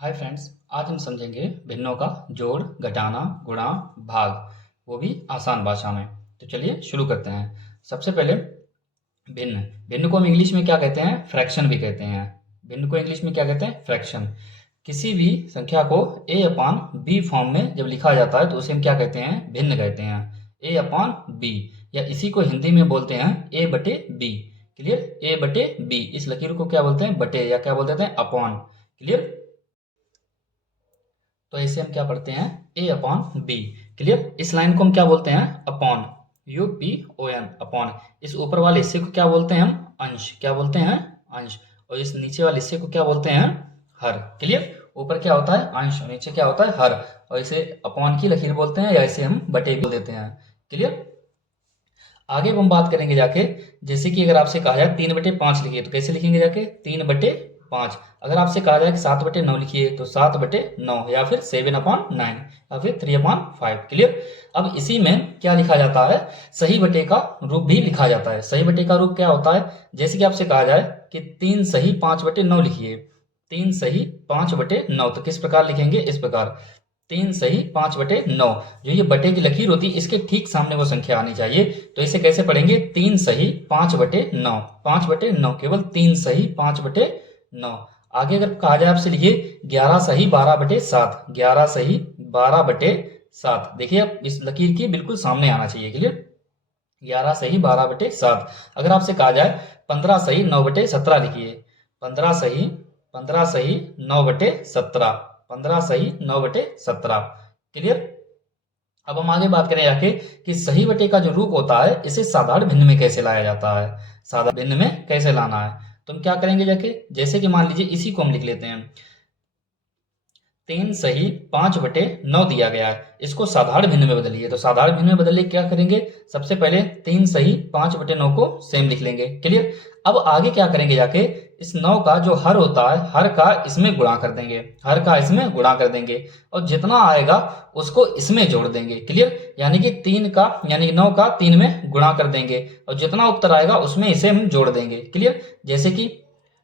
Hi friends, आज हम समझेंगे भिन्नों का जोड़, घटाना, गुणा, भाग, वो भी आसान भाषा में। तो चलिए शुरू करते हैं। सबसे पहले भिन्न। भिन्न को हम इंग्लिश में क्या कहते हैं? फ्रैक्शन भी कहते हैं। भिन्न को इंग्लिश में क्या कहते हैं? फ्रैक्शन। किसी भी संख्या को a अपान b फॉर्म में जब लिखा जाता है तो उसे हम क्या कहते हैं? भिन्न कहते हैं। a अपान b, या इसी को हिंदी में बोलते हैं a बटे b। क्लियर? a बटे b, इस लकीर को क्या बोलते हैं? बटे, या क्या बोलते हैं? अपॉन। क्लियर? तो ऐसे हम क्या पढ़ते हैं? a upon B. क्लियर? इस लाइन को हम क्या बोलते हैं? अपॉन। UPON, upon. इस ऊपर वाले हिस्से को क्या बोलते हैं हम? अंश। क्या बोलते हैं? अंश। और इस नीचे वाले हिस्से को क्या बोलते हैं? हर। क्लियर? ऊपर क्या होता है? अंश, और नीचे क्या होता है? हर। और इसे अपॉन की लकीर बोलते हैं, या इसे हम बटे बोल देते हैं। क्लियर? आगे अब हम बात करेंगे जाके, जैसे कि अगर आपसे कहा जाए 3/5 लिखिए तो कैसे लिखेंगे जाके? 3/5। अगर आपसे कहा जाए कि 7/9 लिखिए तो 7/9, या फिर 7/9, या फिर 3/5। क्लियर? अब इसी में क्या लिखा जाता है? सही बटे का रूप भी लिखा जाता है। सही बटे का रूप क्या होता है? जैसे कि आपसे कहा जाए कि 3 सही 5/9 लिखिए। 3 सही 5/9, तो किस प्रकार लिखेंगे? इस प्रकार। 3 सही 5/9। जो ये बटे की लकीर होती है, इसके ठीक सामने वो संख्या आनी चाहिए। तो इसे कैसे पढ़ेंगे? 3 सही 5/9। 5/9, केवल 3 सही 5/9। आगे अगर कहा जाए आपसे लिखिए 11 सही 12/7। 11 सही 12/7। देखिए अब इस लकीर की बिल्कुल सामने आना चाहिए। क्लियर? 11 सही 12/7। अगर आपसे कहा जाए 15 सही 9/17 लिखिए। 15 सही 9/17। 15 सही 9/17। क्लियर? अब हम आगे बात करें जाके कि सही बटे का जो रूप होता है, इसे साधारण भिन्न में कैसे लाया जाता है। साधारण भिन्न में कैसे लाना है, तो हम क्या करेंगे जाके, जैसे कि मान लीजिए इसी को हम लिख लेते हैं। 3 सही 5/9 दिया गया है, इसको साधारण भिन्न में बदलिए। तो साधारण भिन्न में बदलिए क्या करेंगे? सबसे पहले 3 सही 5/9 को सेम लिख लेंगे। क्लियर? अब आगे क्या करेंगे जाके, इस 9 का जो हर होता है, हर का इसमें गुणा कर देंगे। हर का इसमें गुणा कर देंगे, और जितना आएगा उसको इसमें जोड़ देंगे। क्लियर? यानी कि 3 का, यानी 9 का 3 में गुणा कर देंगे, और जितना उत्तर आएगा उसमें इसे हम जोड़ देंगे। क्लियर? जैसे कि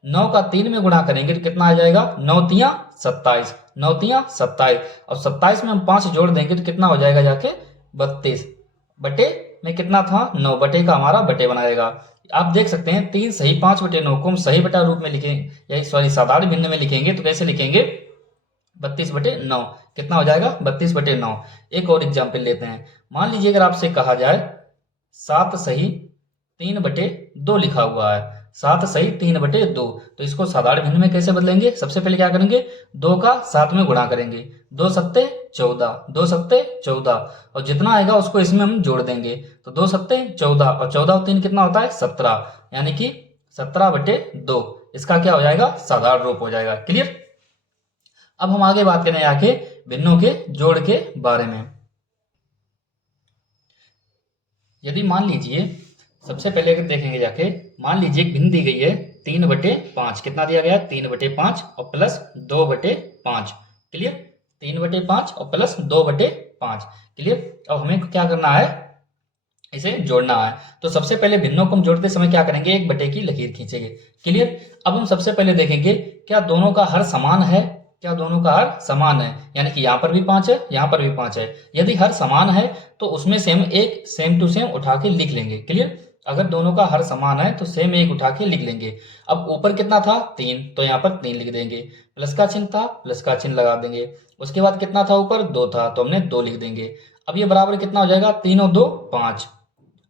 9 का 3 में गुणा करेंगे तो कितना आ जाएगा? 9 तियां 27। 9 तियां 27, और 27 में हम 5 जोड़ देंगे तो कितना हो जाएगा जाके? 32। बटे में कितना था? 9। बटे का हमारा बटे बनाएगा। आप देख सकते हैं 3 सही 5/9 को हम सही बटा रूप में लिखेंगे, या सॉरी साधारण भिन्न में लिखेंगे तो कैसे लिखेंगे? 32/9। कितना हो जाएगा? 32/9। एक और एग्जाम्पल लेते हैं। मान लीजिए अगर आपसे कहा जाए 7 सही 3/2 लिखा हुआ है। 7 सही 3/2, तो इसको साधारण भिन्न में कैसे बदलेंगे? सबसे पहले क्या करेंगे? 2 का 7 में गुणा करेंगे। 2 सत्ते 14। 2 सत्ते 14, और जितना आएगा उसको इसमें हम जोड़ देंगे। तो 2 सत्ते 14, और 14 और 3 कितना होता है? 17, यानी कि 17/2। इसका क्या हो जाएगा? साधारण रूप हो जाएगा। क्लियर? अब हम आगे बात करें आके भिन्नों के जोड़ के बारे में। यदि मान लीजिए, सबसे पहले अगर देखेंगे जाके, मान लीजिए एक भिन्न दी गई है 3/5। कितना दिया गया है? 3/5 और प्लस 2/5। क्लियर? 3/5 और प्लस 2/5। क्लियर? अब हमें क्या करना है? इसे जोड़ना है। तो सबसे पहले भिन्नों को हम जोड़ते समय क्या करेंगे? एक बटे की लकीर खींचेंगे। क्लियर? अब हम सबसे पहले देखेंगे क्या दोनों का हर समान है। क्या दोनों का हर समान है? यानी कि यहाँ पर भी 5 है, यहाँ पर भी 5 है। यदि हर समान है तो उसमें से हम एक सेम टू सेम उठा के लिख लेंगे। क्लियर? अगर दोनों का हर समान है तो सेम एक उठा के लिख लेंगे। अब ऊपर कितना था? 3, तो यहाँ पर 3 लिख देंगे। प्लस का चिन्ह था, प्लस का चिन्ह लगा देंगे। उसके बाद कितना था? ऊपर 2 था, तो हमने 2 लिख देंगे। अब ये बराबर कितना हो जाएगा? 3 और 2 5,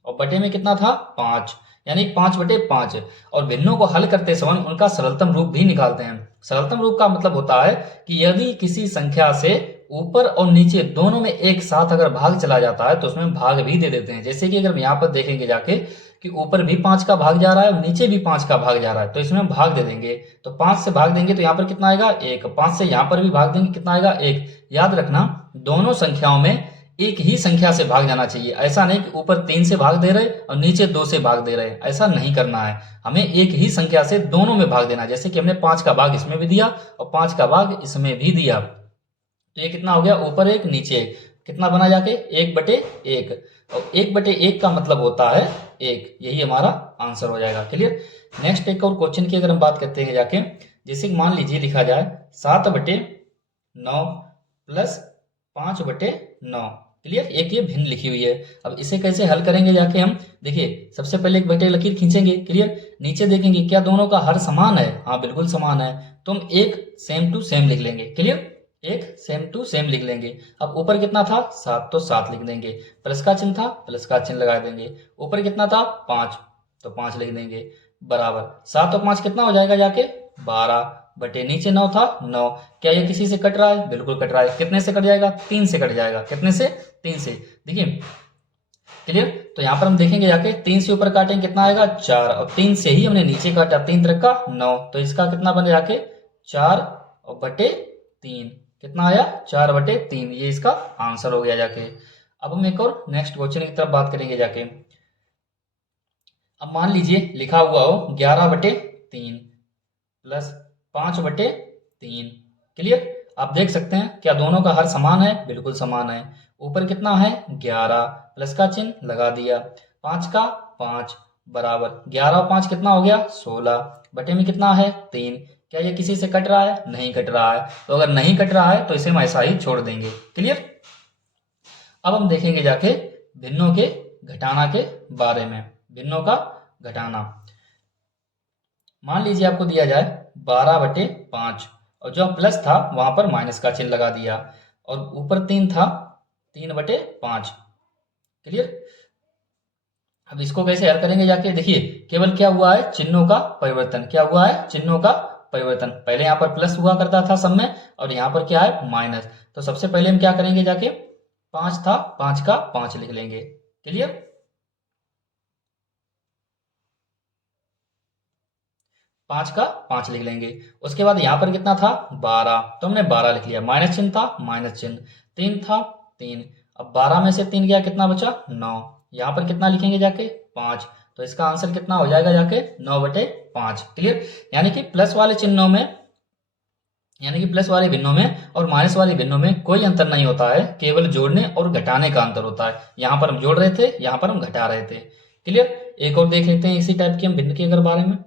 और बटे में कितना था? 5, यानी 5/5। और भिन्नों को हल करते समय उनका सरलतम रूप भी निकालते हैं। सरलतम रूप का मतलब होता है कि यदि किसी संख्या से ऊपर और नीचे दोनों में एक साथ अगर भाग चला जाता है तो उसमें भाग भी दे देते हैं। जैसे कि अगर हम यहाँ पर देखेंगे जाके कि ऊपर भी 5 का भाग जा रहा है और नीचे भी 5 का भाग जा रहा है, तो इसमें हम भाग दे देंगे। तो 5 से भाग देंगे तो यहाँ पर कितना आएगा? 1। 5 से यहाँ पर भी भाग देंगे, कितना आएगा? 1। याद रखना, दोनों संख्याओं में एक ही संख्या से भाग जाना चाहिए। ऐसा नहीं कि ऊपर 3 से भाग दे रहे और नीचे 2 से भाग दे रहे, ऐसा नहीं करना है। हमें एक ही संख्या से दोनों में भाग देना है। जैसे कि हमने 5 का भाग इसमें भी दिया और 5 का भाग इसमें भी दिया, तो ये कितना हो गया? ऊपर 1 नीचे 1। कितना बना जाके? 1/1। और 1/1 का मतलब होता है 1। यही हमारा आंसर हो जाएगा। क्लियर? नेक्स्ट एक और क्वेश्चन की अगर हम बात करते हैं जाके, जैसे मान लीजिए लिखा जाए 7/, 9 प्लस 5/9। क्लियर, एक ये भिन्न लिखी हुई है। अब इसे कैसे हल करेंगे जाके हम, देखिए सबसे पहले एक बटे लकीर खींचेंगे। क्लियर, नीचे देखेंगे क्या दोनों का हर समान है, हाँ बिल्कुल समान है, तो हम एक सेम टू सेम लिख लेंगे। क्लियर, एक सेम टू सेम लिख लेंगे। अब ऊपर कितना था 7, तो 7 लिख देंगे। प्लस का चिन्ह था, प्लस का चिन्ह लगा देंगे। ऊपर कितना था 5, तो 5 लिख देंगे। बराबर 7 और 5 कितना हो जाएगा जाके 12 बटे नीचे 9 था 9। क्या ये किसी से कट रहा है, बिल्कुल कट रहा है। कितने से कट जाएगा, 3 से कट जाएगा। कितने से, 3 से। देखिए क्लियर, तो यहाँ पर हम देखेंगे जाके 3 से ऊपर काटेंगे कितना आएगा 4, और 3 से ही हमने नीचे काटा, 3 3 का 9, तो इसका कितना बने जाके 4 और बटे 3। कितना आया 4/3, ये इसका आंसर हो गया जाके। अब हम एक और नेक्स्ट क्वेश्चन की तरफ बात करेंगे जाके। अब मान लीजिए लिखा हुआ हो 11/3 प्लस 5/3। क्लियर, आप देख सकते हैं क्या दोनों का हर समान है, बिल्कुल समान है। ऊपर कितना है 11, प्लस का चिन्ह लगा दिया, 5 का 5 बराबर 11 और 5 कितना हो गया 16 बटे में कितना है 3। क्या ये किसी से कट रहा है, नहीं कट रहा है। तो अगर नहीं कट रहा है तो इसे हम ऐसा ही छोड़ देंगे। क्लियर, अब हम देखेंगे जाके भिन्नों के घटाना के बारे में। भिन्नों का घटाना, मान लीजिए आपको दिया जाए 12/5, और जो प्लस था वहां पर माइनस का चिन्ह लगा दिया, और ऊपर 3 था 3/5। क्लियर, अब इसको कैसे हल करेंगे जाके, देखिए केवल क्या हुआ है चिन्हों का परिवर्तन। क्या हुआ है, चिन्हों का परिवर्तन। पहले यहाँ पर प्लस हुआ करता था सब में, और यहाँ पर क्या है माइनस। तो सबसे पहले हम क्या करेंगे जाके, 5 था 5 का 5 लिख लेंगे। क्लियर, 5 का 5 लिख लेंगे। उसके बाद यहाँ पर कितना था 12, तो हमने 12 लिख लिया। माइनस चिन्ह था, माइनस चिन्ह। 3 था 3, अब 12 में से 3 गया कितना बचा 9। यहाँ पर कितना लिखेंगे जाके 5, तो इसका आंसर कितना हो जाएगा जाके 9/5। क्लियर, यानी कि प्लस वाले चिन्हों में, यानी कि प्लस वाले भिन्नों में और माइनस वाले भिन्नों में कोई अंतर नहीं होता है, केवल जोड़ने और घटाने का अंतर होता है। यहाँ पर हम जोड़ रहे थे, यहाँ पर हम घटा रहे थे। क्लियर, एक और देख लेते हैं इसी टाइप के हम भिन्न के अगर बारे में।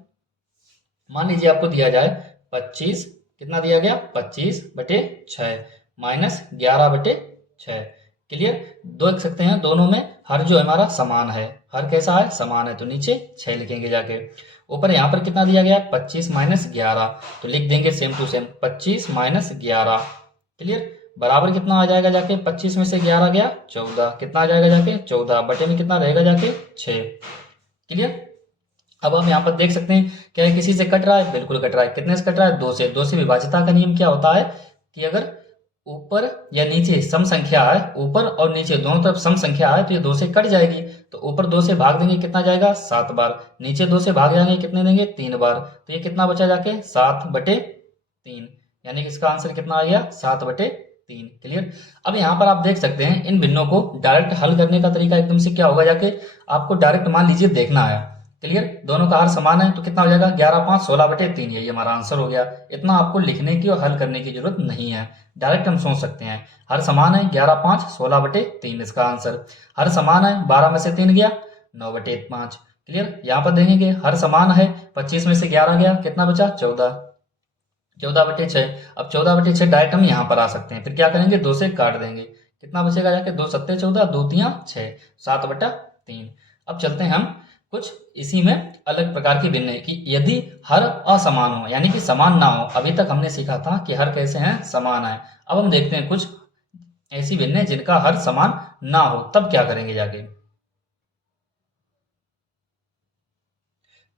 मान लीजिए आपको दिया जाए 25, कितना दिया गया 25/6 माइनस 11/6। क्लियर, देख सकते हैं दोनों में हर जो हमारा समान है, हर कैसा है समान है, तो नीचे 6 लिखेंगे जाके। ऊपर यहाँ पर कितना दिया गया 25 - 11, तो लिख देंगे सेम टू सेम 25 - 11। क्लियर, बराबर कितना आ जाएगा जाके 25 में से 11 गया 14, कितना आ जाएगा जाके 14 बटे में कितना रहेगा जाके 6। क्लियर, अब हम यहाँ पर देख सकते हैं क्या ये किसी से कट रहा है, बिल्कुल कट रहा है। कितने से कट रहा है 2 से। 2 से विभाज्यता का नियम क्या होता है कि अगर ऊपर या नीचे सम संख्या है, ऊपर और नीचे दोनों तरफ सम संख्या है, तो ये 2 से कट जाएगी। तो ऊपर 2 से भाग देंगे कितना जाएगा 7 बार, नीचे 2 से भाग जाएंगे कितने देंगे 3 बार, तो ये कितना बचा जाके 7/3, यानी कि इसका आंसर कितना आ गया 7/3। क्लियर, अब यहाँ पर आप देख सकते हैं इन भिन्नों को डायरेक्ट हल करने का तरीका एकदम से क्या होगा जाके, आपको डायरेक्ट मान लीजिए देखना है। क्लियर, दोनों का हर समान है, तो कितना हो जाएगा 11 5 16/3, यही हमारा आंसर हो गया। इतना आपको लिखने की और हल करने की जरूरत नहीं है, डायरेक्ट हम सोच सकते हैं। हर समान है 11 5 16/3 इसका आंसर। हर समान है 12 में से 3 गया 9/5। क्लियर, यहाँ पर देखेंगे हर समान है 25 में से 11 गया कितना बचा 14, 14/6। अब 14/6 डायरेक्ट हम यहाँ पर आ सकते हैं, फिर क्या करेंगे 2 से काट देंगे, कितना बचेगा जाके 2 7 14, 2 3 6, 7/3। अब चलते हैं हम कुछ इसी में अलग प्रकार की भिन्न है कि यदि हर असमान हो, यानी कि समान ना हो। अभी तक हमने सीखा था कि हर कैसे हैं समान है। अब हम देखते हैं कुछ ऐसी भिन्न जिनका हर समान ना हो, तब क्या करेंगे जाके।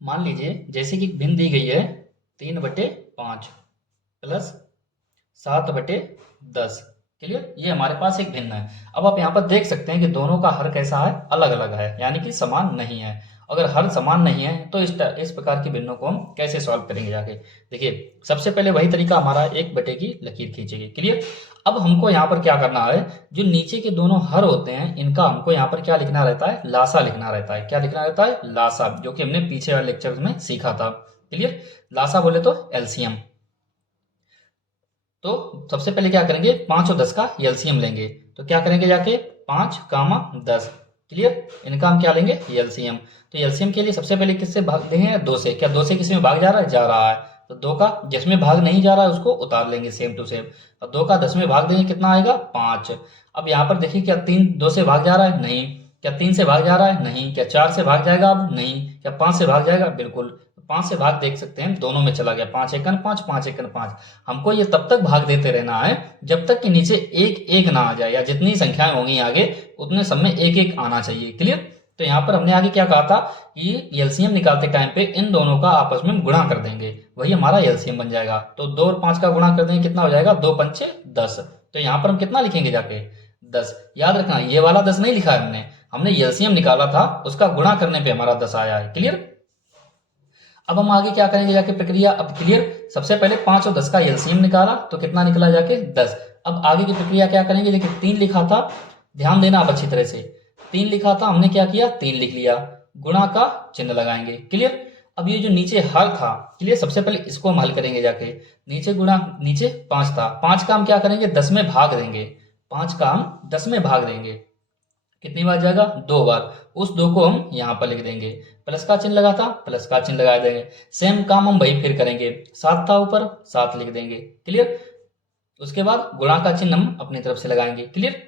मान लीजिए जैसे कि भिन्न दी गई है 3/5 प्लस 7/10। क्लियर, ये हमारे पास एक भिन्न है। अब आप यहाँ पर देख सकते हैं कि दोनों का हर कैसा है अलग अलग है, यानी कि समान नहीं है। अगर हर समान नहीं है तो इस प्रकार की भिन्नों को हम कैसे सॉल्व करेंगे जाके। देखिए सबसे पहले वही तरीका हमारा एक बटे की लकीर खींचेंगे। क्लियर, अब हमको यहाँ पर क्या करना है, जो नीचे के दोनों हर होते हैं इनका हमको यहाँ पर क्या लिखना रहता है, लासा लिखना रहता है। क्या लिखना रहता है, लासा, जो कि हमने पीछे वाले लेक्चर में सीखा था। क्लियर, लासा बोले तो एलसीएम। तो सबसे पहले क्या करेंगे 5 और 10 का एलसीएम लेंगे, तो क्या करेंगे जाके 5, 10। क्लियर, इनका हम क्या लेंगे एलसीएम। तो एलसीएम के लिए सबसे पहले किससे भाग देंगे 2 से। क्या 2 से किसी में भाग जा रहा है, जा रहा है, तो 2 का जिसमें भाग नहीं जा रहा है उसको उतार लेंगे सेम टू सेम। और 2 का 10 में भाग देंगे कितना आएगा 5। अब यहाँ पर देखिए क्या 3 2 से भाग जा रहा है, नहीं। क्या 3 से भाग जा रहा है, नहीं। क्या 4 से भाग जाएगा, अब नहीं। क्या 5 से भाग जाएगा, बिल्कुल। 5 से भाग देख सकते हैं दोनों में चला गया, 5 एकन 5, 5 एकन 5। हमको ये तब तक भाग देते रहना है जब तक कि नीचे एक एक ना आ जाए, या जितनी संख्याएं होंगी आगे उतने सब में एक एक आना चाहिए। क्लियर। तो यहाँ पर हमने आगे क्या कहा था कि एलसीएम निकालते टाइम पे इन दोनों का आपस में गुणा कर देंगे, वही हमारा एलसीएम बन जाएगा। तो 2 और 5 का गुणा कर देंगे, कितना हो जाएगा 2 पंचे 10। तो यहाँ पर हम कितना लिखेंगे जाके 10। याद रखना ये वाला 10 नहीं लिखा है हमने, हमने एलसीएम निकाला था, उसका गुणा करने पे हमारा 10 आया है। क्लियर। अब हम आगे क्या करेंगे जाके प्रक्रिया, अब क्लियर। सबसे पहले 5 और 10 का एलसीएम निकाला तो कितना निकला जाके 10। अब आगे की प्रक्रिया क्या करेंगे, देखिए 3 लिखा था, ध्यान देना आप अच्छी तरह से। 3 लिखा था, हमने क्या किया 3 लिख लिया, गुणा का चिन्ह लगाएंगे। क्लियर। अब ये जो नीचे हर था, क्लियर, सबसे पहले इसको हम हल करेंगे जाके। नीचे गुणा, नीचे 5 था, 5 का हम क्या करेंगे 10 में भाग देंगे। 5 का हम 10 में भाग देंगे, कितनी बार जाएगा 2 बार। उस 2 को हम यहाँ पर लिख देंगे, प्लस का चिन्ह लगा था, प्लस का चिन्ह लगा देंगे। सेम काम हम वही फिर करेंगे, 7 था ऊपर 7 लिख देंगे। क्लियर। उसके बाद गुणा का चिन्ह हम अपनी तरफ से लगाएंगे। क्लियर।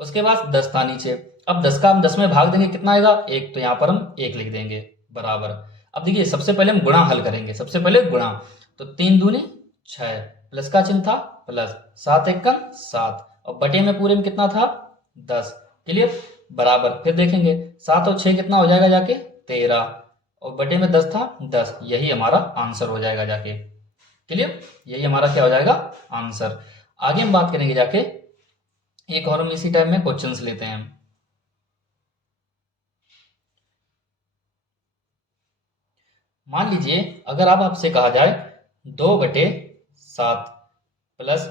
उसके बाद 10 था नीचे, अब 10 का हम 10 में भाग देंगे, कितना आएगा 1, तो यहाँ पर हम 1 लिख देंगे बराबर। अब देखिए सबसे पहले हम गुणा हल करेंगे, सबसे पहले गुणा। तो 3 दूनी 6, प्लस का चिन्ह था प्लस, 7 एकम 7, और बटे में पूरे में कितना था 10। क्लियर। बराबर, फिर देखेंगे 7 और 6 कितना हो जाएगा जाके 13, और बटे में 10 था 10, यही हमारा आंसर हो जाएगा जाके। क्लियर। यही हमारा क्या हो जाएगा आंसर। आगे हम बात करेंगे जाके एक और, हम इसी टाइप में क्वेश्चंस लेते हैं। मान लीजिए अगर आप आपसे कहा जाए 2/7 प्लस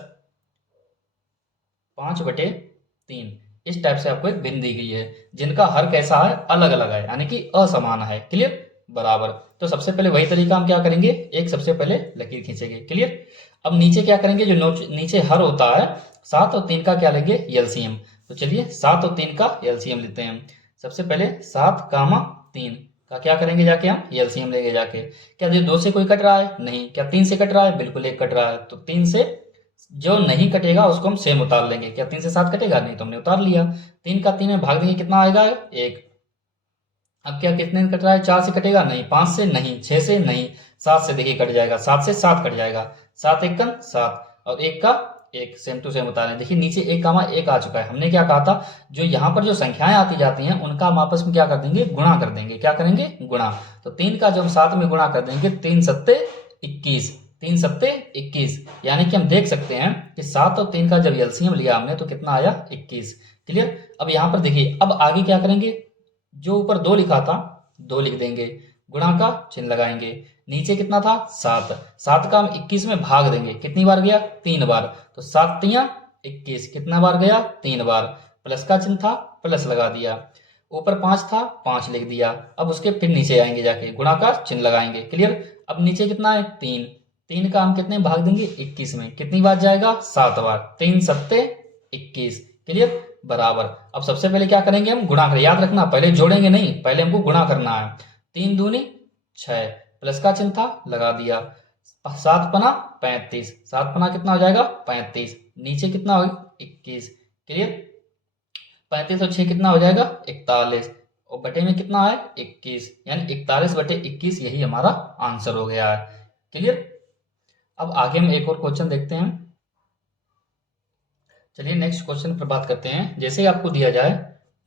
5/3, इस टाइप से आपको एक भिन्न दी गई है जिनका हर कैसा है अलग अलग है, यानी कि असमान है। क्लियर। बराबर। तो सबसे पहले वही तरीका हम क्या करेंगे, एक सबसे पहले लकीर खींचेंगे। क्लियर। अब नीचे क्या करेंगे, जो नीचे हर होता है 7 और 3 का क्या लेंगे एलसीएम। तो चलिए 7 और 3 का एलसीएम लेते हैं। सबसे पहले 7 कामा 3 का क्या करेंगे जाके हम एलसीएम लेंगे जाके। क्या 2 से कोई कट रहा है, नहीं। क्या 3 से कट रहा है, बिल्कुल 1 कट रहा है। तो 3 से जो नहीं कटेगा उसको हम सेम उतार लेंगे। क्या 3 से 7 कटेगा, नहीं, तो हमने उतार लिया। 3 का 3 में भाग देंगे, कितना आएगा 1। अब क्या कितने कट रहा है, 4 से कटेगा, नहीं। 5 से नहीं, 6 से नहीं, 7 से देखिए कट जाएगा, 7 से 7 कट जाएगा, 7 एकम 7, और 1 का 1, सेम टू सेम उतारें। देखिए नीचे 1 कामा 1 आ चुका है। हमने क्या कहा था, जो यहाँ पर जो संख्याएं आती जाती हैं उनका हम आपस में क्या कर देंगे, गुणा कर देंगे। क्या करेंगे, गुणा। तो 3 का जो हम 7 में गुणा कर देंगे, 3 सत्ते 21, 3 सत्ते 21, यानी कि हम देख सकते हैं कि 7 और 3 का जब एलसीएम लिया हमने तो कितना आया 21। क्लियर। अब यहाँ पर देखिए अब आगे क्या करेंगे, जो ऊपर 2 लिखा था 2 लिख देंगे, गुणा का चिन्ह लगाएंगे। नीचे कितना था 7, 7 का हम 21 में भाग देंगे, कितनी बार गया 3 बार। तो 7 तियां 21, कितना बार गया 3 बार। प्लस का चिन्ह था, प्लस लगा दिया। ऊपर 5 था 5 लिख दिया। अब उसके फिर नीचे आएंगे जाके, गुणा का चिन्ह लगाएंगे। क्लियर। अब नीचे कितना है 3, 3 का हम कितने भाग देंगे 21 में, कितनी बार जाएगा 7 बार। 3 सत्ते 21। क्लियर। बराबर। अब सबसे पहले क्या करेंगे हम, गुणा करें। याद रखना पहले जोड़ेंगे नहीं, पहले हमको गुणा करना है। 3 दूनी 6, प्लस का चिन्ह था लगा दिया। 7 पना 35, 7 पना कितना हो जाएगा 35, नीचे कितना हो 21। क्लियर। 35 और 6 कितना हो जाएगा 41, और बटे में कितना है 21, यानी 41/21, यही हमारा आंसर हो गया है। क्लियर। अब आगे हम एक और क्वेश्चन देखते हैं। चलिए नेक्स्ट क्वेश्चन पर बात करते हैं। जैसे आपको दिया जाए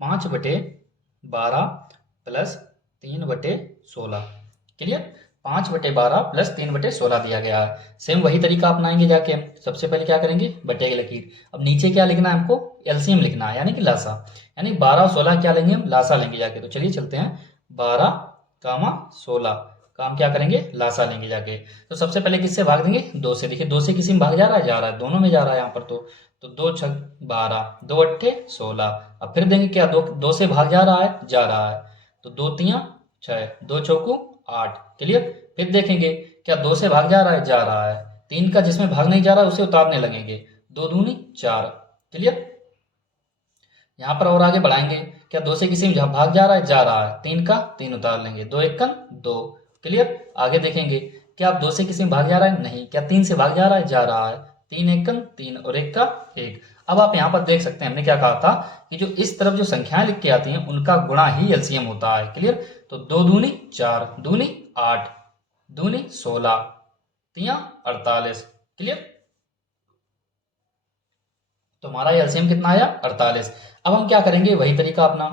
5/12 प्लस 3/16। क्लियर। 5/12 प्लस 3/16 दिया गया है। सेम वही तरीका अपनाएंगे जाके हम। सबसे पहले क्या करेंगे, बटे की लकीर। अब नीचे क्या लिखना है हमको, एलसीएम लिखना है, यानी कि लासा। यानी 12 और 16 क्या लेंगे हम, लासा लेंगे जाके। तो चलिए चलते हैं, 12 कामा 16 का हम क्या करेंगे, लासा लेंगे जाके। तो सबसे पहले किससे भाग देंगे, 2 से। देखिए 2 से किसी में भाग जा रहा है, जा रहा है, दोनों में जा रहा है यहाँ पर। तो 2 छक 12, 2 अट्ठे 16। अब फिर देंगे क्या, 2 से भाग जा रहा है, जा रहा है। तो 2 तियां 6, 2 चौकू 8। क्लियर। फिर देखेंगे क्या 2 से भाग जा रहा है, जा रहा है। 3 का जिसमें भाग नहीं जा रहा है उसे उतारने लगेंगे। 2 दूनी 4। क्लियर। यहाँ पर और आगे बढ़ाएंगे, क्या 2 से किसी में भाग जा रहा है, जा रहा है। 3 का 3 उतार लेंगे, 2 एकम 2। क्लियर। आगे देखेंगे क्या अब 2 से किसी में भाग जा रहा है? नहीं। क्या 3 से भाग जा रहा है? जा रहा है। 3 एकम 3 और 1 का 1। अब आप यहाँ पर देख सकते हैं हमने क्या कहा था कि जो इस तरफ जो संख्याएं लिख के आती हैं उनका गुणा ही एलसीएम होता है। क्लियर? तो 2 दूनी 4, दूनी 8, दूनी 16, तिया 48। क्लियर? तो हमारा एलसीएम कितना आया? 48। अब हम क्या करेंगे? वही तरीका अपना।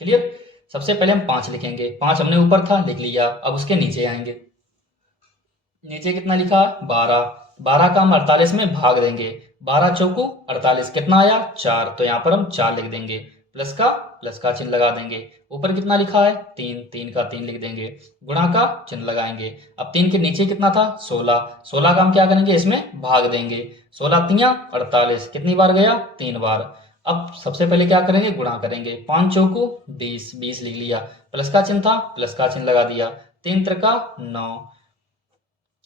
क्लियर? सबसे पहले हम 5 लिखेंगे। 5 हमने ऊपर था, लिख लिया। अब उसके नीचे आएंगे। नीचे कितना लिखा? 12। 12 का हम 48 में भाग देंगे। 12 चौकू 48, कितना आया? 4। तो यहाँ पर हम 4 लिख देंगे। प्लस का चिन्ह लगा देंगे। ऊपर कितना लिखा है? 3। 3 का 3 लिख देंगे। गुणा का चिन्ह लगाएंगे। अब 3 के नीचे कितना था? 16। 16 का हम क्या करेंगे? इसमें भाग देंगे। 16 तिया 48, कितनी बार गया? 3 बार। अब सबसे पहले क्या करेंगे? गुणा करेंगे। 5 चौकू 20, 20 लिख लिया। प्लस का चिन्ह था, प्लस का चिन्ह लगा दिया। 3 त्रिका 9,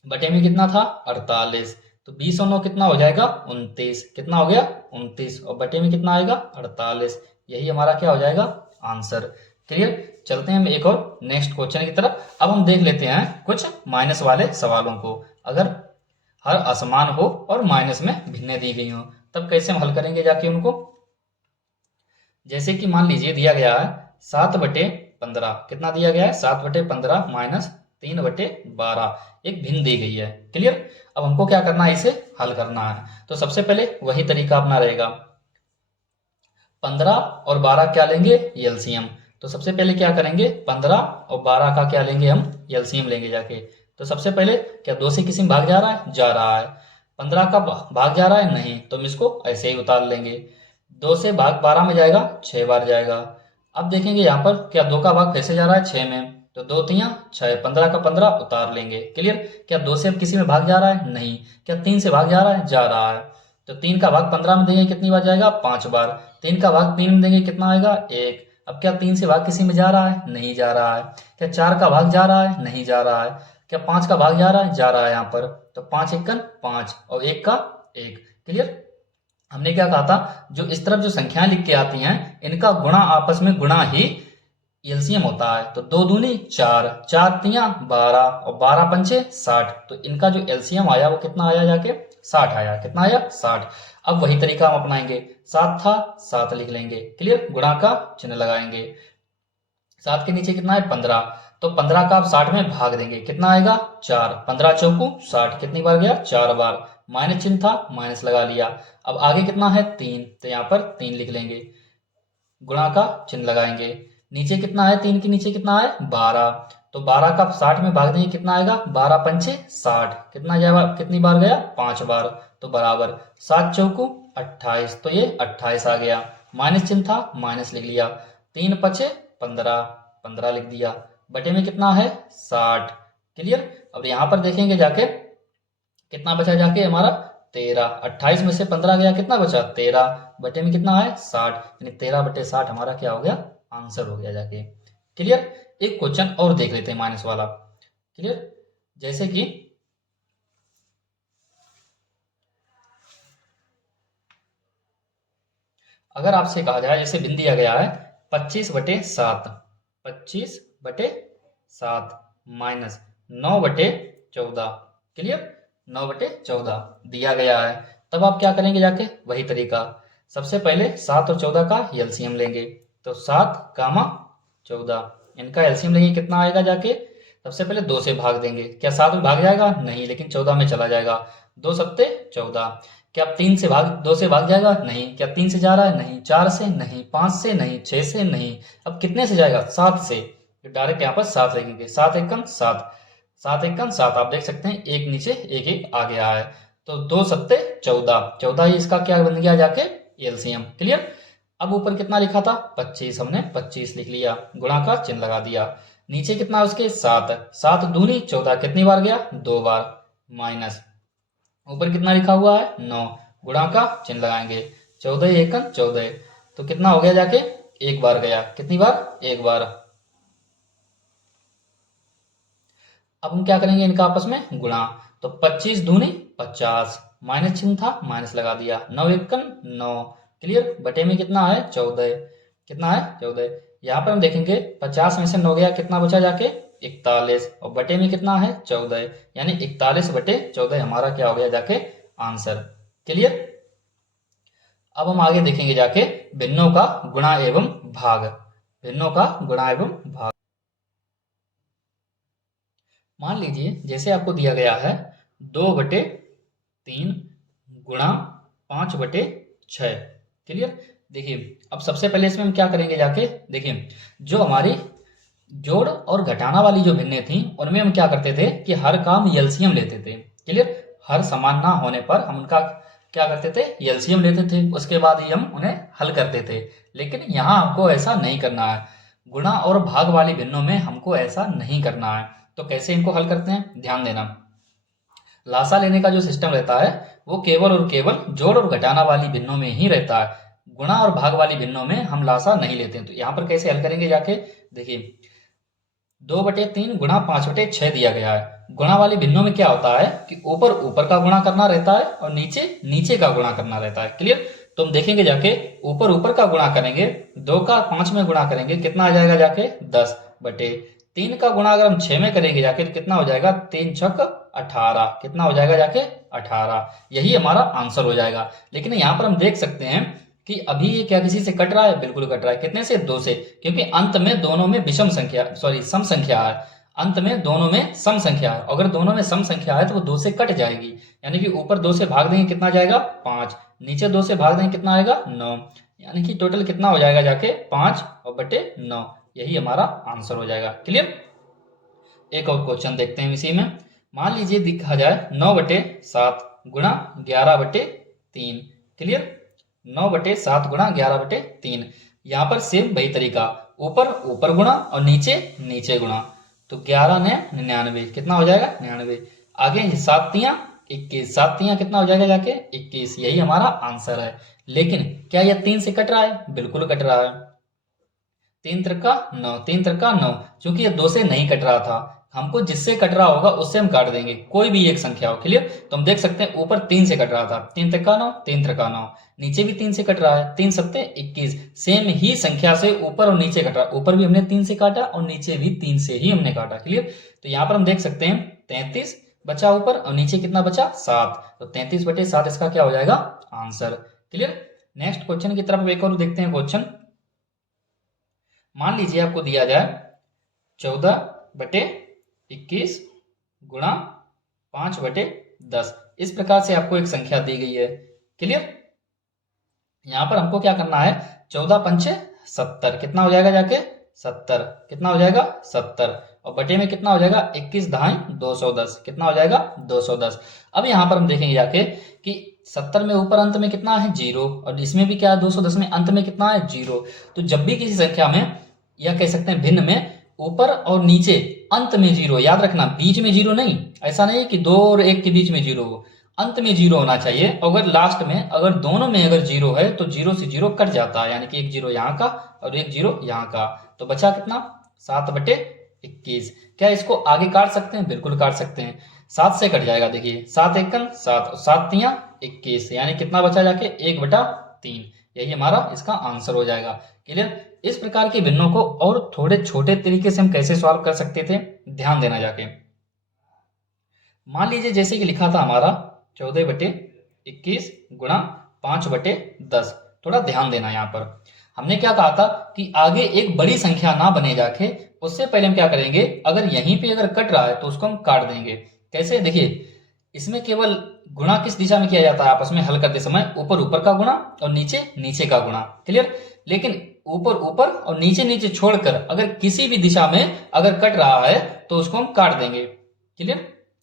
बटे में कितना था? 48। तो 20 और 9 कितना हो जाएगा? 29। कितना हो गया? 29। और बटे में कितना आएगा? 48। यही हमारा क्या हो जाएगा? आंसर। क्लियर? चलते हैं हम एक और नेक्स्ट क्वेश्चन की तरफ। अब हम देख लेते हैं कुछ माइनस वाले सवालों को। अगर हर असमान हो और माइनस में भिन्नें दी गई हो तब कैसे हम हल करेंगे जाके उनको। जैसे कि मान लीजिए दिया गया है 7/15। कितना दिया गया है? 7/15 माइनस 3/12। एक भिन्न दी गई है। क्लियर? अब हमको क्या करना है? इसे हल करना है। तो सबसे पहले वही तरीका अपना रहेगा। 15 और 12 क्या लेंगे? एलसीएम। तो सबसे पहले क्या करेंगे? 15 और 12 का क्या लेंगे? हम एलसीएम लेंगे जाके। तो सबसे पहले क्या 2 से किसी में भाग जा रहा है? जा रहा है। 15 का भाग जा रहा है? नहीं। तो हम इसको ऐसे ही उतार लेंगे। 2 से भाग 12 में जाएगा, 6 बार जाएगा। अब देखेंगे यहाँ पर क्या 2 का भाग कैसे जा रहा है? 6 में। तो 2 तिया 6, 15 का 15 उतार लेंगे। क्लियर? क्या 2 से अब किसी में भाग जा रहा है? नहीं। क्या 3 से भाग जा रहा है? जा रहा है। तो 3 का भाग 15 में देंगे, कितनी बार जाएगा? 5 बार। 3 का भाग 3 में देंगे, कितना आएगा? 1। अब क्या 3 से भाग किसी में जा रहा है? नहीं जा रहा है। क्या 4 का भाग जा रहा है? नहीं जा रहा है। क्या 5 का भाग जा रहा है? जा रहा है यहाँ पर। तो 5 एकन 5 और 1 का 1। क्लियर? हमने क्या कहा था? जो इस तरफ जो संख्याएं लिख के आती हैं इनका गुणा आपस में गुणा ही एलसीएम होता है। तो 2 दूनी 4, 4 तिया 12 और 12 पंचे 60। तो इनका जो एलसीएम आया वो कितना आया जाके? 60 आया। कितना आया? 60। अब वही तरीका हम अपनाएंगे। 7 था, 7 लिख लेंगे। क्लियर? गुणा का चिन्ह लगाएंगे। 7 के नीचे कितना है? 15। तो 15 का आप 60 में भाग देंगे, कितना आएगा? 4। 15 चौकू 60, कितनी बार गया? 4 बार। माइनस चिन्ह था, माइनस लगा लिया। अब आगे कितना है? 3। तो यहाँ पर 3 लिख लेंगे। गुणा का चिन्ह लगाएंगे। नीचे कितना है? 3 के नीचे कितना है? 12। तो 12 का 60 में भाग देंगे, कितना आएगा? 12 पंचे 60, कितना जाएगा? कितनी बार गया? 5 बार। तो बराबर 7 चौकू 28। तो ये 28 आ गया। माइनस चिन्ह था, माइनस लिख लिया। 3 पचे 15, 15 लिख दिया। बटे में कितना है? 60। क्लियर? अब यहाँ पर देखेंगे जाके कितना बचा जाके हमारा? 13। 28 में से 15 गया, कितना बचा? 13। बटे में कितना है? 60। यानी 13/60 हमारा क्या हो गया? आंसर हो गया जाके। क्लियर? एक क्वेश्चन और देख लेते हैं माइनस वाला। क्लियर? जैसे कि अगर आपसे कहा जाए, जैसे बिन दिया गया है 25/7, 25/7 माइनस 9/14। क्लियर? 9/14 दिया गया है। तब आप क्या करेंगे जाके? वही तरीका। सबसे पहले 7 और 14 का एलसीएम लेंगे। तो 7 कामा 14, इनका एलसीएम लेंगे, कितना आएगा जाके? सबसे पहले 2 से भाग देंगे। क्या 7 में भाग जाएगा? नहीं, लेकिन 14 में चला जाएगा। 2 सत्ते 14। क्या 3 से भाग 2 से भाग जाएगा? नहीं। क्या 3 से जा रहा है? नहीं। 4 से नहीं, 5 से नहीं, 6 से नहीं। अब कितने से जाएगा? 7 से। डायरेक्ट यहाँ पर 7 लिखेंगे। 7 एकम 7, 7 एकम 7। आप देख सकते हैं एक नीचे एक एक आ गया है। तो 2 सत्ते 14, 14 ही इसका क्या बन गया जाके? एलसीएम। क्लियर? अब ऊपर कितना लिखा था? 25, हमने 25 लिख लिया। गुणा का चिन्ह लगा दिया। नीचे कितना है उसके? 7। 7 दूनी 14, कितनी बार गया? 2 बार। माइनस ऊपर कितना लिखा हुआ है? 9। गुणा का चिन्ह लगाएंगे। 14 एकन 14। तो कितना हो गया जाके? 1 बार गया। कितनी बार? 1 बार। अब हम क्या करेंगे? इनका आपस में गुणा। तो 25 दूनी 50, माइनस चिन्ह था, माइनस लगा दिया। 9 एकन 9। क्लियर? बटे में कितना है? 14। कितना है? 14। यहाँ पर हम देखेंगे 50 में से 9 गया, कितना बचा जाके? 41 और बटे में कितना है 14, यानी 41/14 हमारा क्या हो गया जाके आंसर। क्लियर। अब हम आगे देखेंगे जाके भिन्नों का गुणा एवं भाग। भिन्नों का गुणा एवं भाग। मान लीजिए जैसे आपको दिया गया है 2/3 गुणा 5/6। क्लियर। देखिए अब सबसे पहले इसमें हम क्या करेंगे जाके, देखिए जो हमारी जोड़ और घटाना वाली जो भिन्नें थी उनमें हम क्या करते थे कि हर काम एलसीएम लेते थे। क्लियर। हर समान ना होने पर हम उनका क्या करते थे, एलसीएम लेते थे, उसके बाद ही हम उन्हें हल करते थे। लेकिन यहाँ हमको ऐसा नहीं करना है। गुणा और भाग वाली भिन्नों में हमको ऐसा नहीं करना है। तो कैसे इनको हल करते हैं, ध्यान देना। लासा लेने का जो सिस्टम रहता है वो केवल और केवल जोड़ और घटाना वाली भिन्नों में ही रहता है। गुणा और भाग वाली भिन्नों में हम लासा नहीं लेते हैं। तो यहाँ पर कैसे हल करेंगे जाके, देखिए 2/3 गुणा 5/6 दिया गया है। गुणा वाली भिन्नों में क्या होता है कि ऊपर ऊपर का गुणा करना रहता है और नीचे नीचे का गुणा करना रहता है। क्लियर। तो हम देखेंगे जाके ऊपर ऊपर का गुणा करेंगे, 2 का 5 में गुणा करेंगे कितना आ जाएगा जाके 10/3 का गुणा अगर हम 6 में करेंगे जाके तो कितना हो जाएगा 3 छक 18। कितना हो जाएगा जाके 18। यही हमारा आंसर हो जाएगा। लेकिन यहाँ पर हम देख सकते हैं कि अभी ये क्या किसी से कट रहा है, बिल्कुल कट रहा है। कितने से, 2 से, क्योंकि अंत में दोनों में विषम संख्या सम संख्या है। अंत में दोनों में सम संख्या है। अगर दोनों में सम संख्या है तो वो 2 से कट जाएगी, यानी कि ऊपर 2 से भाग देंगे कितना जाएगा 5, नीचे 2 से भाग देंगे कितना आएगा 9, यानी कि टोटल कितना हो जाएगा जाके 5/9। यही हमारा आंसर हो जाएगा। क्लियर। एक और क्वेश्चन देखते हैं इसी में। मान लीजिए दिखा जाए 9/7 गुणा 11/3। क्लियर। 9/7 गुणा 11/3। यहाँ पर सेम वही तरीका, ऊपर ऊपर गुणा और नीचे नीचे गुणा। तो 11 ने 99, कितना हो जाएगा 99। आगे 7 तियां 21, 7 तियां कितना हो जाएगा जाके 21। यही हमारा आंसर है। लेकिन क्या यह 3 से कट रहा है, बिल्कुल कट रहा है। 3 त्रिका 9, 3 त्रिका 9। क्योंकि ये 2 से नहीं कट रहा था, हमको जिससे कट रहा होगा उससे हम काट देंगे, कोई भी एक संख्या हो। क्लियर। तो हम देख सकते हैं ऊपर 3 से कट रहा था, 3 त्रिका 9, 3 त्रिका 9। नीचे भी 3 से कट रहा है, 3 सत्ते 21। सेम ही संख्या से ऊपर और नीचे कट रहा है। ऊपर भी हमने 3 से काटा और नीचे भी 3 से ही हमने काटा। क्लियर। तो यहाँ पर हम देख सकते हैं 33 बचा ऊपर और नीचे कितना बचा 7। तो 33/7 इसका क्या हो जाएगा आंसर। क्लियर। नेक्स्ट क्वेश्चन की तरफ एक और देखते हैं क्वेश्चन। मान लीजिए आपको दिया जाए 14/21 गुणा 5/10। इस प्रकार से आपको एक संख्या दी गई है। क्लियर। यहां पर हमको क्या करना है, 14 पंचे 70, कितना हो जाएगा जाके 70। कितना हो जाएगा 70 और बटे में कितना हो जाएगा 21 धाई 210, कितना हो जाएगा 210। अब यहां पर हम देखेंगे जाके कि 70 में ऊपर अंत में कितना है 0 और इसमें भी क्या है 210 में अंत में कितना है 0। तो जब भी किसी संख्या में या कह सकते हैं भिन्न में ऊपर और नीचे अंत में 0, याद रखना बीच में 0 नहीं। ऐसा नहीं कि 2 और 1 के बीच में 0 हो, अंत में 0 होना चाहिए। अगर लास्ट में अगर दोनों में अगर 0 है तो 0 से 0 कट जाता है, यानी कि एक 0 यहाँ का और एक 0 यहाँ का। तो बचा कितना 7/21। क्या इसको आगे काट सकते हैं, बिल्कुल काट सकते हैं। 7 से कट जाएगा, देखिए 7 एकन 7 और 7 तियां 21, यानी कितना बचा जाके 1/3। यही हमारा इसका आंसर हो जाएगा। क्लियर। इस प्रकार के भिन्नों को और थोड़े छोटे तरीके से हम कैसे सॉल्व कर सकते थे, ध्यान देना जाके। मान लीजिए जैसे कि लिखा था हमारा 14/21 गुणा 5/10। थोड़ा ध्यान देना, यहाँ पर हमने क्या कहा था कि आगे एक बड़ी संख्या ना बने जाके उससे पहले हम क्या करेंगे, अगर यहीं पे अगर कट रहा है तो उसको हम काट देंगे। कैसे, देखिए इसमें केवल गुणा किस दिशा में किया जाता है, आपस में हल करते समय ऊपर ऊपर का गुणा और नीचे नीचे का गुणा। क्लियर। लेकिन ऊपर ऊपर और नीचे नीचे छोड़कर अगर किसी भी दिशा में अगर कट रहा है तो उसको हम काट देंगे। क्लियर।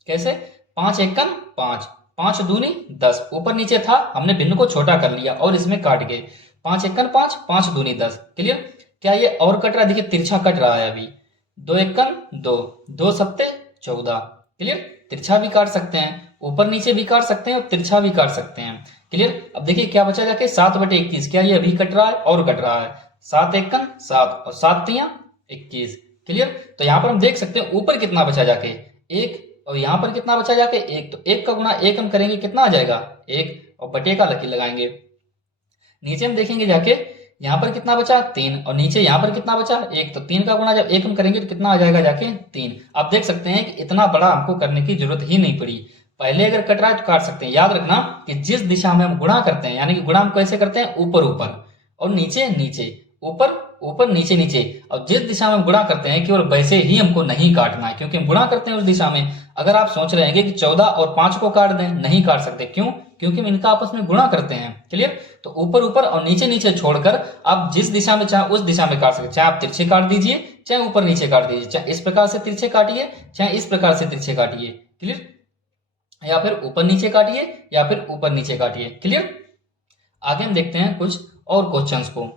कैसे, 5 एकम 5, 5 दूनी 10, ऊपर नीचे था हमने भिन्न को छोटा कर लिया और इसमें काट गए। 5 एकम 5, 5 दूनी 10। क्लियर। क्या ये और कट रहा है, देखिए तिरछा कट रहा है अभी। 2 एकम 2, 2 सत्ते 14। क्लियर। तिरछा भी काट सकते हैं, ऊपर नीचे भी काट सकते हैं और तिरछा भी काट सकते हैं। क्लियर। अब देखिए क्या बचा जाके 7/21। क्या ये अभी कट रहा है और कट रहा है, 7 एकम 7 और 7 तियां 21। क्लियर। तो यहाँ पर हम देख सकते हैं ऊपर कितना बचा जाके 1 और यहाँ पर कितना बचा जाके 1। तो 1 का गुणा 1 हम करेंगे कितना आ जाएगा 1 और बटे का लकीर लगाएंगे। नीचे हम देखेंगे जाके यहाँ पर कितना बचा 3 और नीचे यहाँ पर कितना बचा 1, तो 3 का गुणा जब 1 हम करेंगे तो कितना आ जाएगा जाके 3। आप देख सकते हैं कि इतना बड़ा हमको करने की जरूरत ही नहीं पड़ी। पहले अगर कट रहा है तो काट सकते हैं। याद रखना कि जिस दिशा में हम गुणा करते हैं, यानी कि गुणा हम कैसे करते हैं, ऊपर ऊपर और नीचे नीचे, ऊपर ऊपर नीचे नीचे, और जिस दिशा में हम गुणा करते हैं केवल वैसे ही हमको नहीं काटना है, क्योंकि हम गुणा करते हैं उस दिशा में। अगर आप सोच रहे हैं कि 14 और 5 को काट दें, नहीं काट सकते। क्यों? क्योंकि हम इनका आपस में गुणा करते हैं। क्लियर? तो ऊपर ऊपर और नीचे नीचे छोड़कर आप जिस दिशा में चाहे उस दिशा में काट सकते। चाहे आप तिरछे काट दीजिए, चाहे ऊपर नीचे काट दीजिए, चाहे इस प्रकार से तिरछे काटिए, चाहे इस प्रकार से तिरछे काटिए। क्लियर? या फिर ऊपर नीचे काटिए, या फिर ऊपर नीचे काटिए। क्लियर? आगे हम देखते हैं कुछ और क्वेश्चंस को।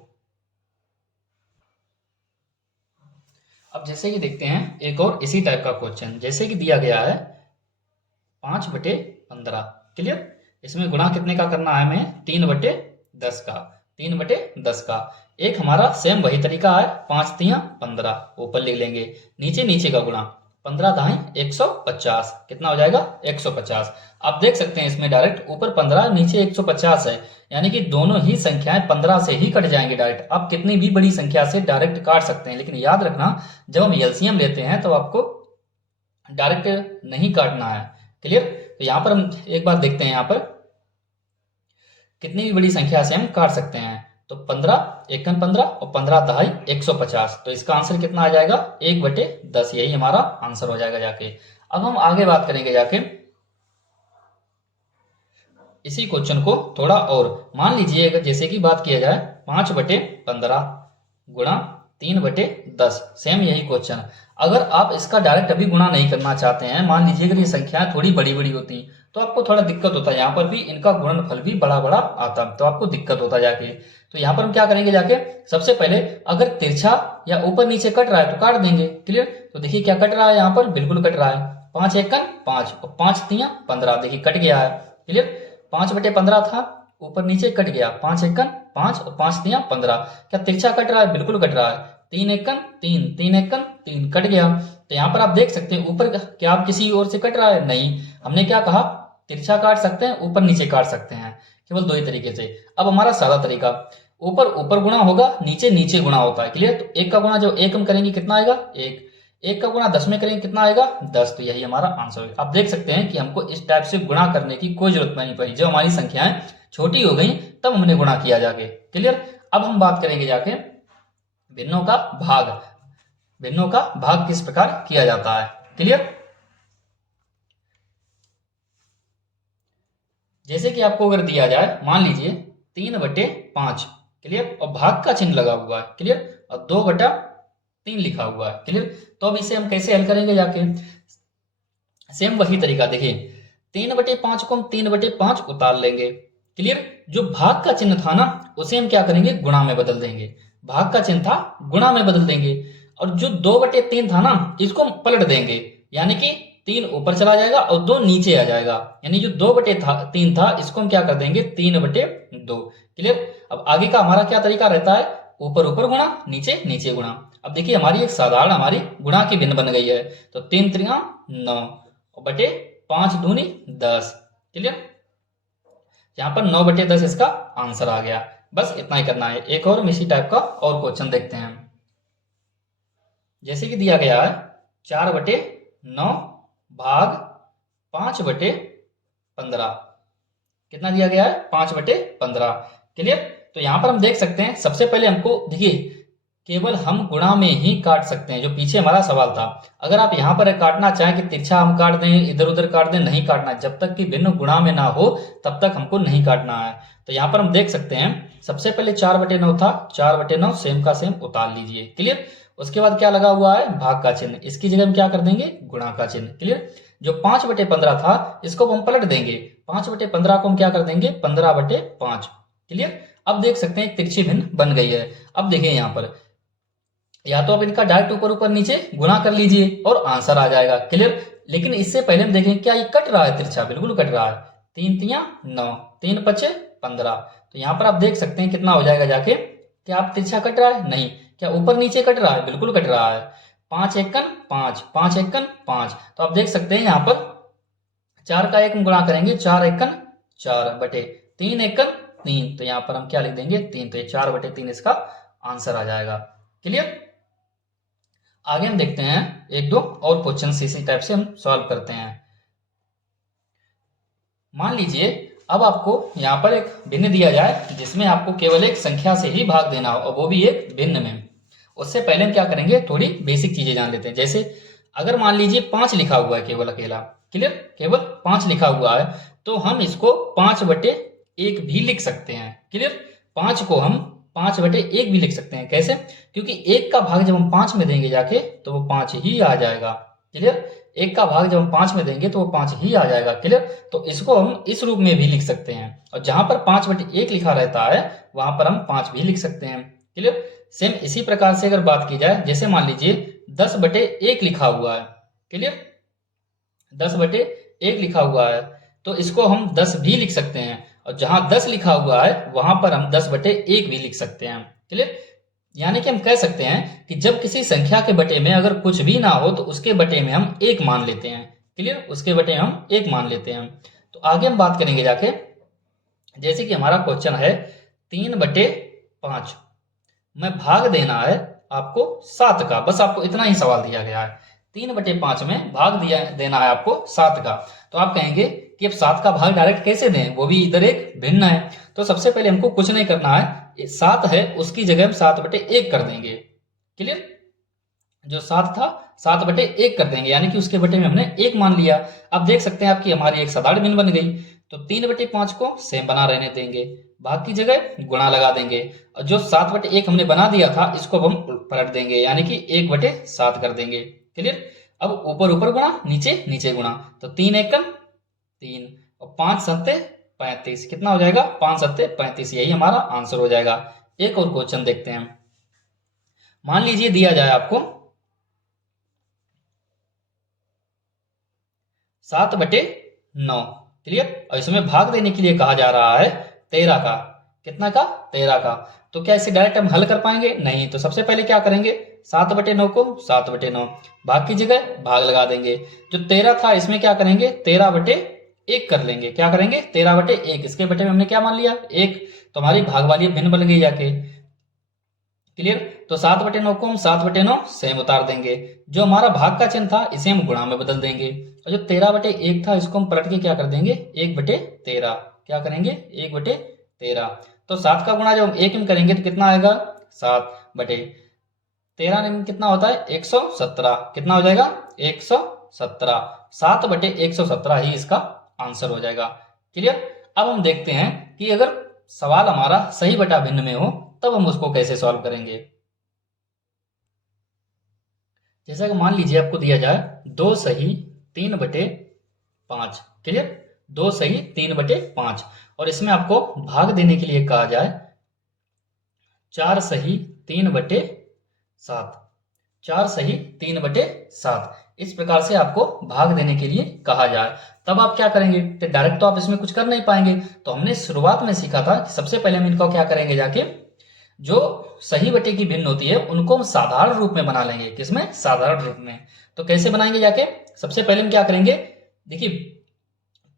अब जैसे कि देखते हैं एक और इसी टाइप का क्वेश्चन, जैसे कि दिया गया है 5/15। क्लियर? इसमें गुणा कितने का करना है हमें? 3/10 का। 3/10 का। एक हमारा सेम वही तरीका है, 5 तियां 15, ऊपर लिख लेंगे। नीचे नीचे का गुणा, 15 दाएं 150, कितना हो जाएगा 150। आप देख सकते हैं इसमें डायरेक्ट ऊपर 15 नीचे 150 है, यानी कि दोनों ही संख्याएं 15 से ही कट जाएंगे डायरेक्ट। आप कितनी भी बड़ी संख्या से डायरेक्ट काट सकते हैं, लेकिन याद रखना जब हम एलसीएम लेते हैं तो आपको डायरेक्ट नहीं काटना है। क्लियर? तो यहाँ पर हम एक बार देखते हैं, यहाँ पर कितनी भी बड़ी संख्या से हम काट सकते हैं। तो 15 एकन 15 और 15 दहाई 150, तो इसका आंसर कितना आ जाएगा 1/10, यही हमारा आंसर हो जाएगा जाके। अब हम आगे बात करेंगे जाके इसी क्वेश्चन को थोड़ा और। मान लीजिए जैसे कि बात किया जाए 5/15 गुणा 3/10, सेम यही क्वेश्चन। अगर आप इसका डायरेक्ट अभी गुणा नहीं करना चाहते हैं, मान लीजिए अगर ये संख्याएं थोड़ी बड़ी बड़ी होती तो आपको थोड़ा दिक्कत होता है, यहाँ पर भी इनका गुणनफल भी बड़ा बड़ा आता तो आपको दिक्कत होता जाके। तो यहाँ पर हम क्या करेंगे जाके, सबसे पहले अगर तिरछा या ऊपर नीचे कट रहा है तो काट देंगे। क्लियर? तो देखिए क्या कट रहा है, यहाँ पर बिल्कुल कट रहा है। 5 एकन 5 और 5 तियां 15, देखिए कट गया है। क्लियर? 5/15 था, ऊपर नीचे कट गया, 5 एकन 5 और 5 तियां 15। क्या तिरछा कट रहा है? बिल्कुल कट रहा है। 3 एकन 3, 3 एकन 3, कट गया। तो यहाँ पर आप देख सकते हैं ऊपर क्या आप किसी ओर से कट रहा है? नहीं। हमने क्या कहा, तिरछा काट सकते हैं, ऊपर नीचे काट सकते हैं, केवल दो ही तरीके से। अब हमारा सादा तरीका, ऊपर ऊपर गुणा होगा, नीचे नीचे गुणा होता है। क्लियर? तो 1 का गुणा जब 1 हम करेंगे कितना आएगा 1, 1 का गुणा 10 में करेंगे कितना आएगा 10, तो यही हमारा आंसर होगा। आप देख सकते हैं कि हमको इस टाइप से गुणा करने की कोई जरूरत नहीं पड़ी। जब हमारी संख्याएं छोटी हो गई तब हमने गुणा किया जाके। क्लियर? अब हम बात करेंगे जाके भिन्नों का भाग। भिन्नों का भाग किस प्रकार किया जाता है। क्लियर? जैसे कि आपको अगर दिया जाए, मान लीजिए 3/5, क्लियर, और भाग का चिन्ह लगा हुआ है। क्लियर? और 2/3 लिखा हुआ है। क्लियर? तो अब इसे हम कैसे हल करेंगे जाके, सेम वही तरीका। देखिए 3/5 को हम 3/5 उतार लेंगे। क्लियर? जो भाग का चिन्ह था ना उसे हम क्या करेंगे, गुणा में बदल देंगे। भाग का चिन्ह था, गुणा में बदल देंगे। और जो 2/3 था ना इसको हम पलट देंगे, यानी कि 3 ऊपर चला जाएगा और 2 नीचे आ जाएगा। यानी जो 2/3 था इसको हम क्या कर देंगे 3/2। क्लियर? अब आगे का हमारा क्या तरीका रहता है, ऊपर ऊपर गुणा, नीचे नीचे गुणा। अब देखिए हमारी एक साधारण हमारी गुणा की भिन्न बन गई है। तो 3 त्रियां 9 बटे 5 दूनी 10। क्लियर? यहाँ पर 9/10 इसका आंसर आ गया। बस इतना ही करना है। एक और हम इसी टाइप का और क्वेश्चन देखते हैं। जैसे कि दिया गया है 4/9 भाग 5/15, कितना दिया गया है 5/15। क्लियर? तो यहां पर हम देख सकते हैं, सबसे पहले हमको देखिए केवल हम गुणा में ही काट सकते हैं, जो पीछे हमारा सवाल था। अगर आप यहाँ पर काटना चाहें कि तिरछा हम काट दें, इधर उधर काट दें, नहीं काटना। जब तक कि भिन्न गुणा में ना हो तब तक हमको नहीं काटना है। तो यहाँ पर हम देख सकते हैं सबसे पहले 4/9 था, 4/9 सेम का सेम उतार लीजिए। क्लियर? उसके बाद क्या लगा हुआ है, भाग का चिन्ह, इसकी जगह हम क्या कर देंगे गुणा का चिन्ह। क्लियर? जो 5/15 था इसको हम पलट देंगे, 5/15 को हम क्या कर देंगे 15/5। क्लियर? अब देख सकते हैं तिरछी भिन्न बन गई है। अब देखिए यहाँ पर या तो आप इनका डायरेक्ट ऊपर ऊपर नीचे गुणा कर लीजिए और आंसर आ जाएगा। क्लियर? लेकिन इससे पहले हम देखें क्या ये कट रहा है, तिरछा बिल्कुल कट रहा है। 3 तियां 9, 3 5 15। तो यहाँ पर आप देख सकते हैं कितना हो जाएगा जाके, क्या आप तिरछा कट रहा है, नहीं। क्या ऊपर नीचे कट रहा है, बिल्कुल कट रहा है। 5 एकन 5, 5 एकन 5। तो आप देख सकते हैं यहाँ पर 4 का 1 गुणा करेंगे, 4 एकन 4 बटे 3 एकन 3, तो यहाँ पर हम क्या लिख देंगे 3, तो ये 4/3 इसका आंसर आ जाएगा। क्लियर। आगे हम देखते हैं एक दो और क्वेश्चन इसी टाइप से हम सॉल्व करते हैं। मान लीजिए अब आपको यहाँ पर एक भिन्न दिया जाए जिसमें आपको केवल एक संख्या से ही भाग देना हो और वो भी एक भिन्न में। उससे पहले हम क्या करेंगे, थोड़ी बेसिक चीजें जान लेते हैं। जैसे अगर मान लीजिए 5 लिखा हुआ है केवल अकेला, क्लियर, केवल 5 लिखा हुआ है, तो हम इसको 5/1 भी लिख सकते हैं। क्लियर, 5 को हम 5/1 भी लिख सकते हैं। कैसे? क्योंकि 1 का भाग जब हम 5 में देंगे जाके तो वो 5 ही आ जाएगा। क्लियर, 1 का भाग जब हम 5 में देंगे तो वो 5 ही आ जाएगा। क्लियर, तो इसको हम इस रूप में भी लिख सकते हैं और जहां पर 5/1 लिखा रहता है वहां पर हम 5 भी लिख सकते हैं। क्लियर, सेम इसी प्रकार से अगर बात की जाए, जैसे मान लीजिए 10/1 लिखा हुआ है। क्लियर, 10/1 लिखा हुआ है तो इसको हम 10 भी लिख सकते हैं और जहां 10 लिखा हुआ है वहां पर हम 10/1 भी लिख सकते हैं। क्लियर, यानी कि हम कह सकते हैं कि जब किसी संख्या के बटे में अगर कुछ भी ना हो तो उसके बटे में हम 1 मान लेते हैं। क्लियर, उसके बटे में हम 1 मान लेते हैं। तो आगे हम बात करेंगे जाके, जैसे कि हमारा क्वेश्चन है 3/5 में भाग देना है आपको 7 का। बस आपको इतना ही सवाल दिया गया है, 3/5 में भाग देना है आपको 7 का। तो आप कहेंगे कि अब 7 का भाग डायरेक्ट कैसे दें, वो भी इधर एक भिन्न है। तो सबसे पहले हमको कुछ नहीं करना है, 7 है उसकी जगह हम 7/1 कर देंगे। क्लियर, जो 7 था 7/1 कर देंगे, यानी कि उसके बटे में हमने 1 मान लिया। अब देख सकते हैं आपकी हमारी एक साधारण भिन्न बन गई। तो 3/5 को सेम बना रहने देंगे, भाग की जगह गुणा लगा देंगे और जो 7/1 हमने बना दिया था इसको हम पलट देंगे, यानी कि 1/7 कर देंगे। क्लियर, अब ऊपर ऊपर गुणा, नीचे नीचे गुणा, तो 3 एकम 3 और 5 सत्ते 35, कितना हो जाएगा 5 सत्ते 35, यही हमारा आंसर हो जाएगा। एक और क्वेश्चन देखते हैं। मान लीजिए दिया जाए आपको 7/9, क्लियर, और इसमें भाग देने के लिए कहा जा रहा है 13 का। कितना का? 13 का। तो क्या इसे डायरेक्ट हम हल कर पाएंगे? नहीं। तो सबसे पहले क्या करेंगे, 7/9 को 7/9 भाग की जगह भाग लगा देंगे। जो 13 था इसमें क्या करेंगे 13/1 कर लेंगे। क्या करेंगे 13/1, इसके बटे में हमने क्या मान लिया 1, तो हमारी भाग वाली भिन्न बन गई जाके। क्लियर, तो 7/9 को हम 7/9 सेम उतार देंगे। जो हमारा भाग का चिन्ह था इसे हम गुणा में बदल देंगे और जो 13/1 था इसको हम पलट के क्या कर देंगे 1/13। क्या करेंगे 1/13। तो 7 का गुणा जब हम 1 में करेंगे तो कितना आएगा 7/13 में कितना होता है 117, कितना हो जाएगा 117, 7/117 ही इसका आंसर हो जाएगा। क्लियर, अब हम देखते हैं कि अगर सवाल हमारा सही बटा भिन्न में हो तब हम उसको कैसे सॉल्व करेंगे। जैसा कि मान लीजिए आपको दिया जाए 2 सही 3/5, क्लियर, 2 सही 3/5 और इसमें आपको भाग देने के लिए कहा जाए 4 सही 3/7, 4 सही 3/7, इस प्रकार से आपको भाग देने के लिए कहा जाए। तब आप क्या करेंगे, तो डायरेक्ट तो आप इसमें कुछ कर नहीं पाएंगे। तो हमने शुरुआत में सीखा था कि सबसे पहले हम इनको क्या करेंगे जाके, जो सही बटे की भिन्न होती है उनको हम साधारण रूप में बना लेंगे। किसमें? साधारण रूप में। तो कैसे बनाएंगे जाके, सबसे पहले हम क्या करेंगे, देखिए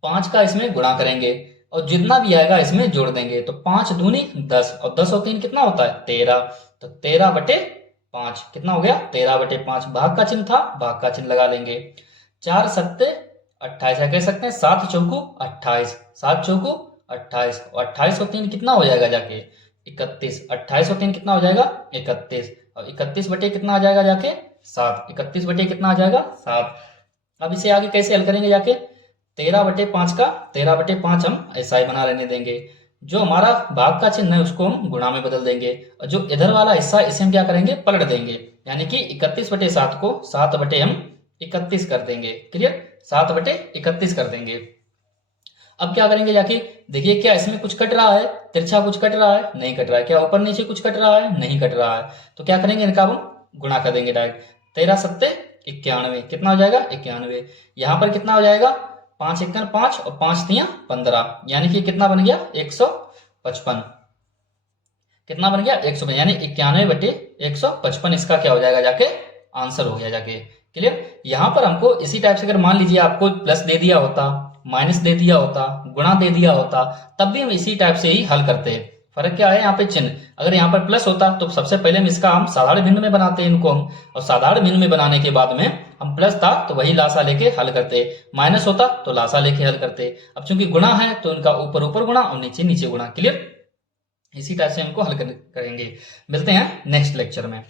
5 का इसमें गुणा करेंगे और जितना भी आएगा इसमें जोड़ देंगे। तो 5 दूनी 10 और 10 और 3 कितना होता है 13, तो 13/5 कितना हो गया 13/5। भाग का चिन्ह था, भाग का चिन्ह लगा लेंगे। 4 सत्ते 28, कह सकते हैं 7 चौकू 28, 7 चौकू 28 और 28 और 3 कितना हो जाएगा जाके 31, 28 और 3 कितना हो जाएगा 31 और 31 बटे कितना आ जाएगा जाके 7, 31 बटे कितना आ जाएगा 7। अब इसे आगे कैसे हल करेंगे जाके, 13/5 का 13/5 हम ऐसा ही बना रहने देंगे। जो हमारा भाग का चिन्ह है उसको हम गुणा में बदल देंगे और जो इधर वाला हिस्सा इसे हम क्या करेंगे पलट देंगे, यानी कि 31/7 को 7/31 कर देंगे। क्लियर, 7/31 कर देंगे। अब क्या करेंगे जाके, देखिए क्या इसमें कुछ कट रहा है, तिरछा कुछ कट रहा है, नहीं कट रहा है। क्या ऊपर नीचे कुछ कट रहा है, नहीं कट रहा है। तो क्या करेंगे इनका हम गुणा कर देंगे डायरेक्ट। 13 सत्ते 91, कितना हो जाएगा 91। यहाँ पर कितना हो जाएगा 5 एकन 5 और 5 तियां 15, यानी कि कितना बन गया 155। कितना बन गया 155, यानी 91/155 इसका क्या हो जाएगा जाके आंसर हो गया जाके। क्लियर, यहाँ पर हमको इसी टाइप से अगर मान लीजिए आपको प्लस दे दिया होता, माइनस दे दिया होता, गुणा दे दिया होता, तब भी हम इसी टाइप से ही हल करते हैं। फर्क क्या है यहाँ पे चिन्ह, अगर यहाँ पर प्लस होता तो सबसे पहले हम साधारण भिन्न में बनाते हैं इनको हम, और साधारण भिन्न में बनाने के बाद में हम प्लस था तो वही लासा लेके हल करते, माइनस होता तो लासा लेके हल करते। अब चूंकि गुणा है तो इनका ऊपर ऊपर गुणा और नीचे नीचे गुणा। क्लियर? इसी टाइप से हमको हल करेंगे। मिलते हैं नेक्स्ट लेक्चर में।